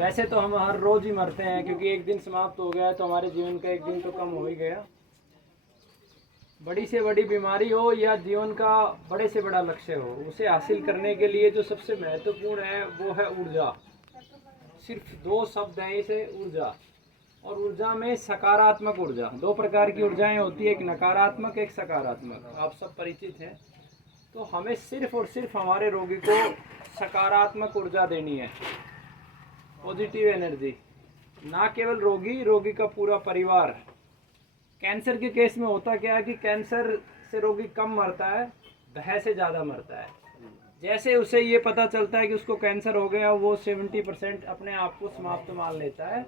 वैसे तो हम हर रोज़ ही मरते हैं, क्योंकि एक दिन समाप्त हो गया तो हमारे जीवन का एक दिन तो कम हो ही गया। बड़ी से बड़ी बीमारी हो या जीवन का बड़े से बड़ा लक्ष्य हो, उसे हासिल करने के लिए जो सबसे महत्वपूर्ण है वो है ऊर्जा। सिर्फ दो शब्द हैं इसे, ऊर्जा। और ऊर्जा में सकारात्मक ऊर्जा, दो प्रकार की ऊर्जाएं होती है, एक नकारात्मक एक सकारात्मक, आप सब परिचित हैं। तो हमें सिर्फ और सिर्फ हमारे रोगी को सकारात्मक ऊर्जा देनी है, पॉजिटिव एनर्जी। ना केवल रोगी, रोगी का पूरा परिवार। कैंसर के केस में होता क्या है कि कैंसर से रोगी कम मरता है, भय से ज़्यादा मरता है। जैसे उसे ये पता चलता है कि उसको कैंसर हो गया, वो 70% अपने आप को समाप्त मान लेता है।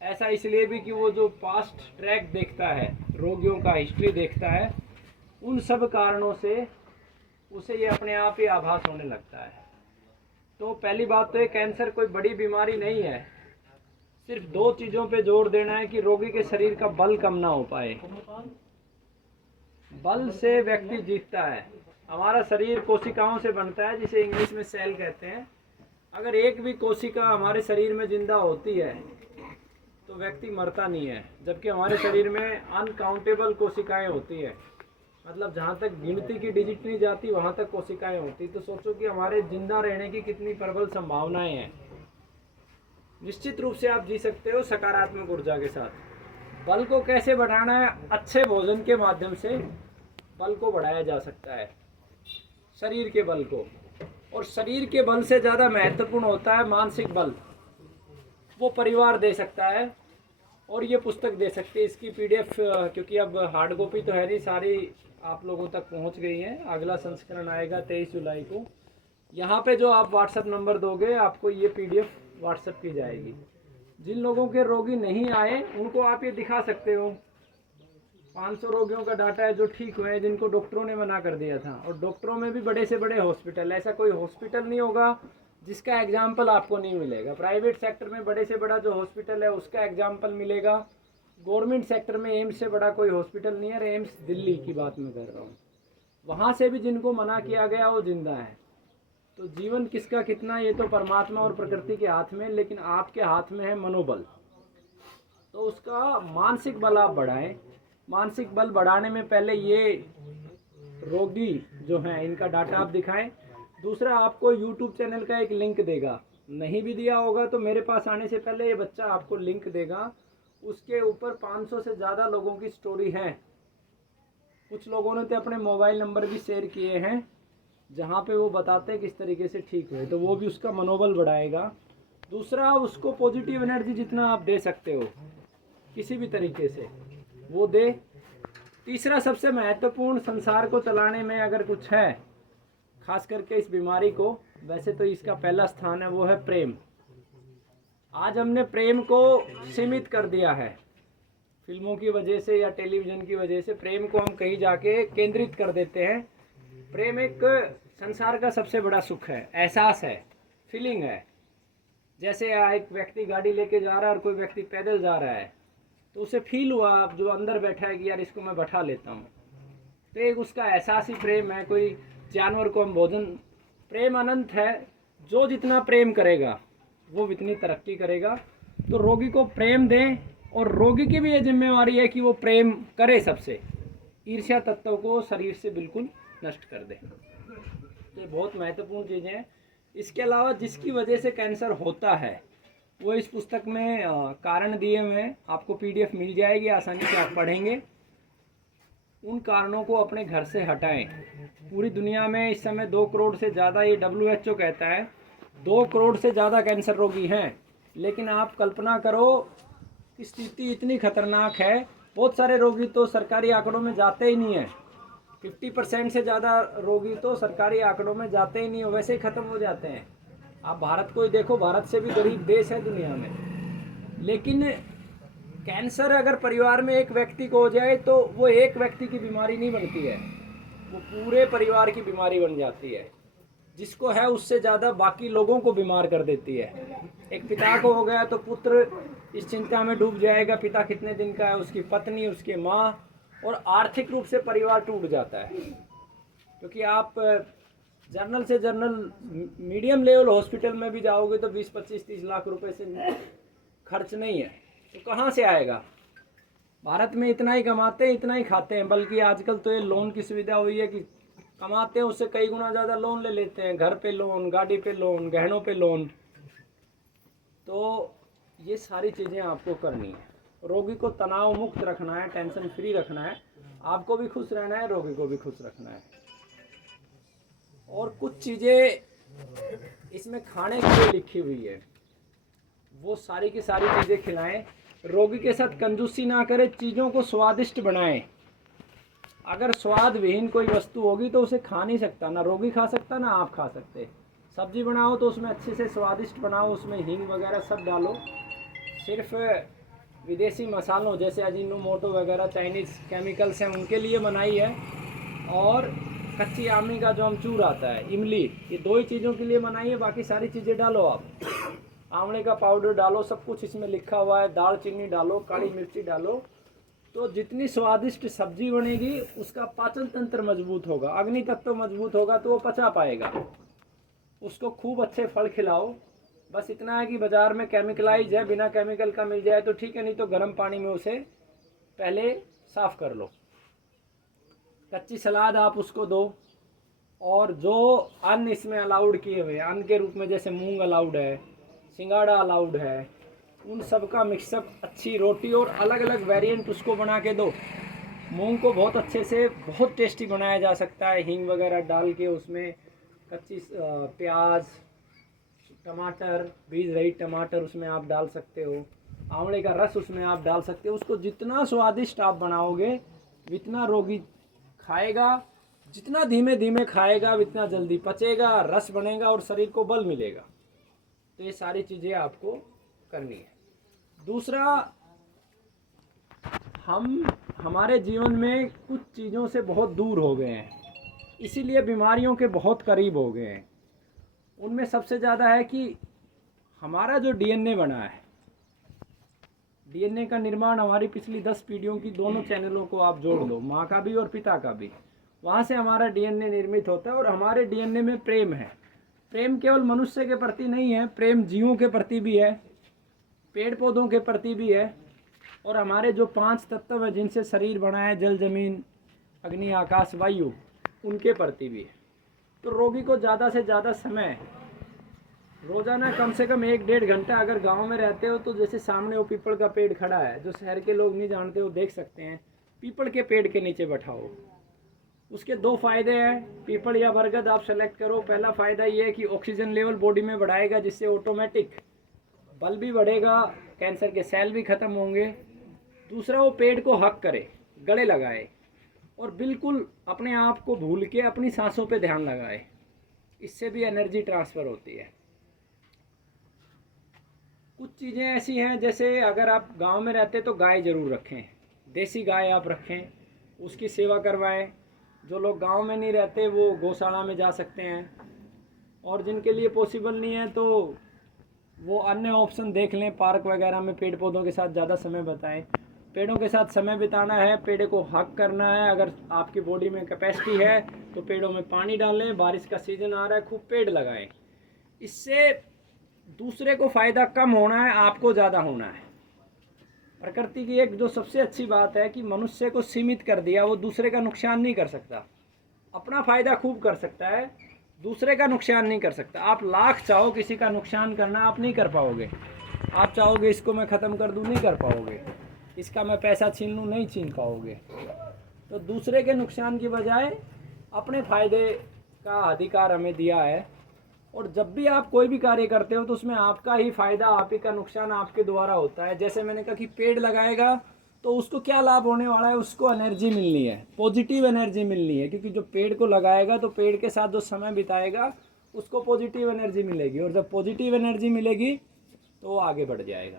ऐसा इसलिए भी कि वो जो पास्ट ट्रैक देखता है, रोगियों का हिस्ट्री देखता है, उन सब कारणों से उसे ये अपने आप ही आभास होने लगता है। तो पहली बात तो ये, कैंसर कोई बड़ी बीमारी नहीं है। सिर्फ दो चीज़ों पे जोर देना है कि रोगी के शरीर का बल कम ना हो पाए। बल से व्यक्ति जीतता है। हमारा शरीर कोशिकाओं से बनता है, जिसे इंग्लिश में सेल कहते हैं। अगर एक भी कोशिका हमारे शरीर में जिंदा होती है तो व्यक्ति मरता नहीं है, जबकि हमारे शरीर में अनकाउंटेबल कोशिकाएं होती है। मतलब जहाँ तक गिनती की डिजिट नहीं जाती वहाँ तक कोशिकाएं होती। तो सोचो कि हमारे जिंदा रहने की कितनी प्रबल संभावनाएं हैं। निश्चित रूप से आप जी सकते हो सकारात्मक ऊर्जा के साथ। बल को कैसे बढ़ाना है? अच्छे भोजन के माध्यम से बल को बढ़ाया जा सकता है, शरीर के बल को। और शरीर के बल से ज़्यादा महत्वपूर्ण होता है मानसिक बल। वो परिवार दे सकता है और ये पुस्तक दे सकती है। इसकी PDF, क्योंकि अब हार्ड कॉपी तो है नहीं, सारी आप लोगों तक पहुंच गई है। अगला संस्करण आएगा 23 जुलाई को। यहाँ पे जो आप व्हाट्सएप नंबर दोगे, आपको ये PDF व्हाट्सएप की जाएगी। जिन लोगों के रोगी नहीं आए उनको आप ये दिखा सकते हो। 500 रोगियों का डाटा है जो ठीक हुए हैं, जिनको डॉक्टरों ने मना कर दिया था। और डॉक्टरों में भी बड़े से बड़े हॉस्पिटल, ऐसा कोई हॉस्पिटल नहीं होगा जिसका एग्जाम्पल आपको नहीं मिलेगा। प्राइवेट सेक्टर में बड़े से बड़ा जो हॉस्पिटल है उसका एग्जाम्पल मिलेगा। गवर्नमेंट सेक्टर में एम्स से बड़ा कोई हॉस्पिटल नहीं है। एम्स दिल्ली की बात मैं कर रहा हूँ। वहाँ से भी जिनको मना किया गया वो जिंदा है। तो जीवन किसका कितना, ये तो परमात्मा और प्रकृति के हाथ में, लेकिन आपके हाथ में है मनोबल। तो उसका मानसिक बल आप बढ़ाएं। मानसिक बल बढ़ाने में पहले ये रोगी जो हैं इनका डाटा आप दिखाएं। दूसरा, आपको YouTube चैनल का एक लिंक देगा, नहीं भी दिया होगा तो मेरे पास आने से पहले ये बच्चा आपको लिंक देगा। उसके ऊपर 500 से ज़्यादा लोगों की स्टोरी है। कुछ लोगों ने तो अपने मोबाइल नंबर भी शेयर किए हैं जहाँ पे वो बताते हैं किस तरीके से ठीक हुए, तो वो भी उसका मनोबल बढ़ाएगा। दूसरा, उसको पॉजिटिव एनर्जी जितना आप दे सकते हो किसी भी तरीके से वो दे। तीसरा, सबसे महत्वपूर्ण, संसार को चलाने में अगर कुछ है, खास करके इस बीमारी को, वैसे तो इसका पहला स्थान है, वो है प्रेम। आज हमने प्रेम को सीमित कर दिया है, फिल्मों की वजह से या टेलीविज़न की वजह से प्रेम को हम कहीं जाके केंद्रित कर देते हैं। प्रेम एक संसार का सबसे बड़ा सुख है, एहसास है, फीलिंग है। जैसे एक व्यक्ति गाड़ी लेके जा रहा है और कोई व्यक्ति पैदल जा रहा है, तो उसे फील हुआ जो अंदर बैठा है कि यार इसको मैं बैठा लेता हूँ। तो एक उसका एहसास ही प्रेम है। कोई जानवर को हम भोजन, प्रेम अनंत है। जो जितना प्रेम करेगा वो इतनी तरक्की करेगा। तो रोगी को प्रेम दें, और रोगी की भी ये जिम्मेवारी है कि वो प्रेम करे सबसे। ईर्ष्या तत्व को शरीर से बिल्कुल नष्ट कर दे। ये बहुत महत्वपूर्ण चीज़ें हैं। इसके अलावा जिसकी वजह से कैंसर होता है, वो इस पुस्तक में कारण दिए हुए हैं, आपको PDF मिल जाएगी, आसानी से आप पढ़ेंगे। उन कारणों को अपने घर से हटाएं। पूरी दुनिया में इस समय 2 करोड़ से ज़्यादा, ये WHO कहता है 2 करोड़ से ज़्यादा कैंसर रोगी हैं। लेकिन आप कल्पना करो कि स्थिति इतनी खतरनाक है, बहुत सारे रोगी तो सरकारी आंकड़ों में जाते ही नहीं है। 50% से ज़्यादा रोगी तो सरकारी आंकड़ों में जाते ही नहीं हो, वैसे ही ख़त्म हो जाते हैं। आप भारत को ही देखो, भारत से भी गरीब देश है दुनिया में। लेकिन कैंसर अगर परिवार में एक व्यक्ति को हो जाए तो वो एक व्यक्ति की बीमारी नहीं बनती है, वो पूरे परिवार की बीमारी बन जाती है। जिसको है उससे ज़्यादा बाकी लोगों को बीमार कर देती है। एक पिता को हो गया तो पुत्र इस चिंता में डूब जाएगा, पिता कितने दिन का है, उसकी पत्नी, उसकी माँ, और आर्थिक रूप से परिवार टूट जाता है। क्योंकि आप जनरल से जनरल मीडियम लेवल हॉस्पिटल में भी जाओगे तो 20, 25, 30 लाख रुपए से खर्च नहीं है। तो कहाँ से आएगा? भारत में इतना ही कमाते हैं, इतना ही खाते हैं। बल्कि आजकल तो ये लोन की सुविधा हुई है कि कमाते हैं उससे कई गुना ज़्यादा लोन ले लेते हैं। घर पे लोन, गाड़ी पे लोन, गहनों पे लोन। तो ये सारी चीज़ें आपको करनी है। रोगी को तनाव मुक्त रखना है, टेंशन फ्री रखना है। आपको भी खुश रहना है, रोगी को भी खुश रखना है। और कुछ चीज़ें इसमें खाने के लिए लिखी हुई है, वो सारी की सारी चीज़ें खिलाएं। रोगी के साथ कंजूसी ना करें, चीज़ों को स्वादिष्ट बनाएं। अगर स्वाद विहीन कोई वस्तु होगी तो उसे खा नहीं सकता, ना रोगी खा सकता ना आप खा सकते। सब्जी बनाओ तो उसमें अच्छे से स्वादिष्ट बनाओ, उसमें हींग वगैरह सब डालो। सिर्फ विदेशी मसालों जैसे अजीनोमोटो वगैरह चाइनीज़ केमिकल्स हैं उनके लिए बनाई है, और कच्ची आमी का जो अमचूर आता है, इमली, ये दो ही चीज़ों के लिए बनाई है। बाकी सारी चीज़ें डालो आप, आंवले का पाउडर डालो, सब कुछ इसमें लिखा हुआ है। दालचीनी डालो, काली मिर्ची डालो। तो जितनी स्वादिष्ट सब्जी बनेगी उसका पाचन तंत्र मजबूत होगा, अग्नि तत्व मजबूत होगा, तो वो पचा पाएगा। उसको खूब अच्छे फल खिलाओ। बस इतना है कि बाज़ार में केमिकलाइज है, बिना केमिकल का मिल जाए तो ठीक है, नहीं तो गर्म पानी में उसे पहले साफ़ कर लो। कच्ची सलाद आप उसको दो। और जो अन्न इसमें अलाउड किए हुए हैं, अन्न के रूप में जैसे मूंग अलाउड है, सिंगाड़ा अलाउड है, उन सब का मिक्सअप, अच्छी रोटी और अलग अलग वेरिएंट उसको बना के दो। मूंग को बहुत अच्छे से बहुत टेस्टी बनाया जा सकता है हींग वगैरह डाल के। उसमें कच्ची प्याज, टमाटर, बीज रहित टमाटर उसमें आप डाल सकते हो। आंवले का रस उसमें आप डाल सकते हो। उसको जितना स्वादिष्ट आप बनाओगे उतना रोगी खाएगा। जितना धीमे धीमे खाएगा उतना जल्दी पचेगा, रस बनेगा और शरीर को बल मिलेगा। तो ये सारी चीज़ें आपको करनी है। दूसरा, हम हमारे जीवन में कुछ चीज़ों से बहुत दूर हो गए हैं, इसीलिए बीमारियों के बहुत करीब हो गए हैं। उनमें सबसे ज़्यादा है कि हमारा जो डीएनए बना है, डीएनए का निर्माण हमारी पिछली 10 पीढ़ियों की दोनों चैनलों को आप जोड़ लो, माँ का भी और पिता का भी, वहाँ से हमारा डीएनए निर्मित होता है। और हमारे डीएनए में प्रेम है। प्रेम केवल मनुष्य के प्रति नहीं है, प्रेम जीवों के प्रति भी है, पेड़ पौधों के प्रति भी है, और हमारे जो 5 तत्व हैं जिनसे शरीर बना है, जल, जमीन, अग्नि, आकाश, वायु, उनके प्रति भी है। तो रोगी को ज़्यादा से ज़्यादा समय, रोज़ाना कम से कम 1-1.5 घंटा, अगर गांव में रहते हो तो जैसे सामने वो पीपल का पेड़ खड़ा है, जो शहर के लोग नहीं जानते वो देख सकते हैं, पीपल के पेड़ के नीचे बैठाओ। उसके 2 फ़ायदे हैं, पीपल या बरगद आप सेलेक्ट करो। पहला फ़ायदा ये है कि ऑक्सीजन लेवल बॉडी में बढ़ाएगा, जिससे ऑटोमेटिक बल भी बढ़ेगा, कैंसर के सेल भी ख़त्म होंगे। दूसरा, वो पेड़ को हक करे, गले लगाए और बिल्कुल अपने आप को भूल के अपनी सांसों पे ध्यान लगाए। इससे भी एनर्जी ट्रांसफ़र होती है। कुछ चीज़ें ऐसी हैं, जैसे अगर आप गांव में रहते तो गाय ज़रूर रखें, देसी गाय आप रखें, उसकी सेवा करवाएं। जो लोग गांव में नहीं रहते वो गौशाला में जा सकते हैं, और जिनके लिए पॉसिबल नहीं है तो वो अन्य ऑप्शन देख लें। पार्क वगैरह में पेड़ पौधों के साथ ज़्यादा समय बिताएं। पेड़ों के साथ समय बिताना है, पेड़ को हक करना है। अगर आपकी बॉडी में कैपेसिटी है तो पेड़ों में पानी डालें। बारिश का सीज़न आ रहा है, खूब पेड़ लगाएं। इससे दूसरे को फ़ायदा कम होना है, आपको ज़्यादा होना है। प्रकृति की एक जो सबसे अच्छी बात है कि मनुष्य को सीमित कर दिया, वो दूसरे का नुकसान नहीं कर सकता। अपना फ़ायदा खूब कर सकता है, दूसरे का नुकसान नहीं कर सकता। आप लाख चाहो किसी का नुकसान करना, आप नहीं कर पाओगे। आप चाहोगे इसको मैं ख़त्म कर दूँ, नहीं कर पाओगे। इसका मैं पैसा छीन लूँ, नहीं छीन पाओगे। तो दूसरे के नुकसान की बजाय अपने फ़ायदे का अधिकार हमें दिया है। और जब भी आप कोई भी कार्य करते हो तो उसमें आपका ही फ़ायदा, आप ही का नुकसान आपके द्वारा होता है। जैसे मैंने कहा कि पेड़ लगाएगा तो उसको क्या लाभ होने वाला है, उसको एनर्जी मिलनी है, पॉजिटिव एनर्जी मिलनी है। क्योंकि जो पेड़ को लगाएगा तो पेड़ के साथ जो समय बिताएगा उसको पॉजिटिव एनर्जी मिलेगी, और जब पॉजिटिव एनर्जी मिलेगी तो वो आगे बढ़ जाएगा।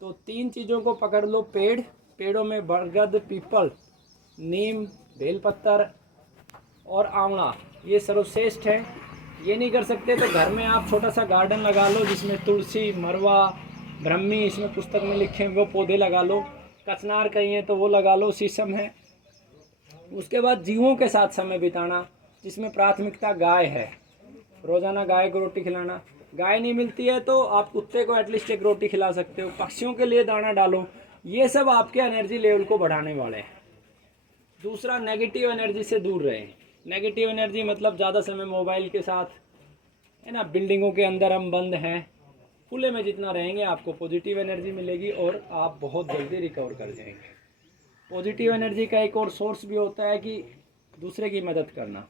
तो 3 चीज़ों को पकड़ लो, पेड़, पेड़ों में बरगद, पीपल, नीम, बेलपत्तर और आंवला, ये सर्वश्रेष्ठ है। ये नहीं कर सकते तो घर में आप छोटा सा गार्डन लगा लो, जिसमें तुलसी, मरवा, ब्रह्मी, इसमें पुस्तक में लिखे हैं वो पौधे लगा लो। कचनार कहीं है तो वो लगा लो, शीशम है। उसके बाद जीवों के साथ समय बिताना, जिसमें प्राथमिकता गाय है, रोज़ाना गाय को रोटी खिलाना। गाय नहीं मिलती है तो आप कुत्ते को एटलीस्ट एक रोटी खिला सकते हो, पक्षियों के लिए दाना डालो। ये सब आपके एनर्जी लेवल को बढ़ाने वाले हैं। दूसरा, नेगेटिव एनर्जी से दूर रहें। नेगेटिव एनर्जी मतलब ज़्यादा समय मोबाइल के साथ, है ना, बिल्डिंगों के अंदर हम बंद हैं। खुले में जितना रहेंगे आपको पॉजिटिव एनर्जी मिलेगी और आप बहुत जल्दी रिकवर कर जाएंगे। पॉजिटिव एनर्जी का एक और सोर्स भी होता है कि दूसरे की मदद करना।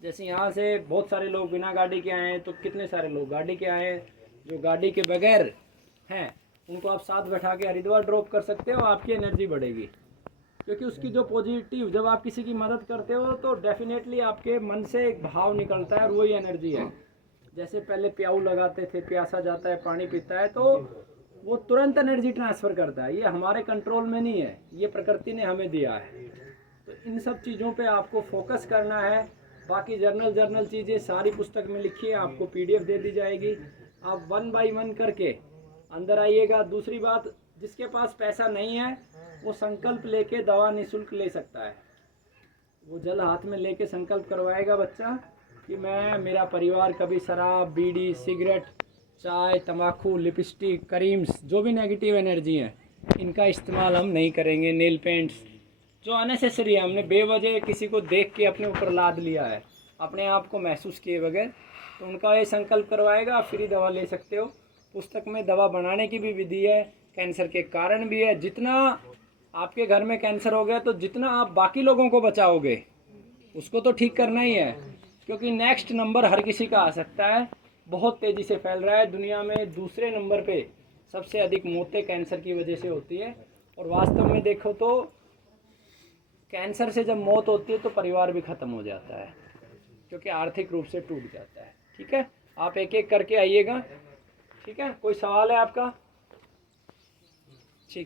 जैसे यहाँ से बहुत सारे लोग बिना गाड़ी के आए हैं, तो कितने सारे लोग गाड़ी के आए हैं जो गाड़ी के बगैर हैं, उनको आप साथ बैठा के हरिद्वार ड्रॉप कर सकते हो। आपकी एनर्जी बढ़ेगी, क्योंकि उसकी जो पॉजिटिव, जब आप किसी की मदद करते हो तो डेफिनेटली आपके मन से एक भाव निकलता है और वही एनर्जी है। जैसे पहले प्याऊ लगाते थे, प्यासा जाता है पानी पीता है तो वो तुरंत एनर्जी ट्रांसफ़र करता है। ये हमारे कंट्रोल में नहीं है, ये प्रकृति ने हमें दिया है। तो इन सब चीज़ों पे आपको फोकस करना है। बाकी जर्नल चीज़ें सारी पुस्तक में लिखी है, आपको PDF दे दी जाएगी। आप 1 बाय 1 करके अंदर आइएगा। दूसरी बात, जिसके पास पैसा नहीं है वो संकल्प लेके दवा निःशुल्क ले सकता है। वो जल हाथ में लेके संकल्प करवाएगा बच्चा कि मैं, मेरा परिवार कभी शराब, बीड़ी, सिगरेट, चाय, तंबाकू, लिपस्टिक, क्रीम्स, जो भी नेगेटिव एनर्जी है इनका इस्तेमाल हम नहीं करेंगे। नेल पेंट्स जो अननेसेसरी है, हमने बेवजह किसी को देख के अपने ऊपर लाद लिया है अपने आप को महसूस किए बगैर, तो उनका ये संकल्प करवाएगा। आप फ्री दवा ले सकते हो। पुस्तक में दवा बनाने की भी विधि है, कैंसर के कारण भी है। जितना आपके घर में कैंसर हो गया तो जितना आप बाकी लोगों को बचाओगे उसको तो ठीक करना ही है, क्योंकि नेक्स्ट नंबर हर किसी का आ सकता है। बहुत तेज़ी से फैल रहा है दुनिया में। दूसरे नंबर पे सबसे अधिक मौतें कैंसर की वजह से होती है। और वास्तव में देखो तो कैंसर से जब मौत होती है तो परिवार भी ख़त्म हो जाता है, क्योंकि आर्थिक रूप से टूट जाता है। ठीक है, आप एक एक करके आइएगा। ठीक है, कोई सवाल है आपका?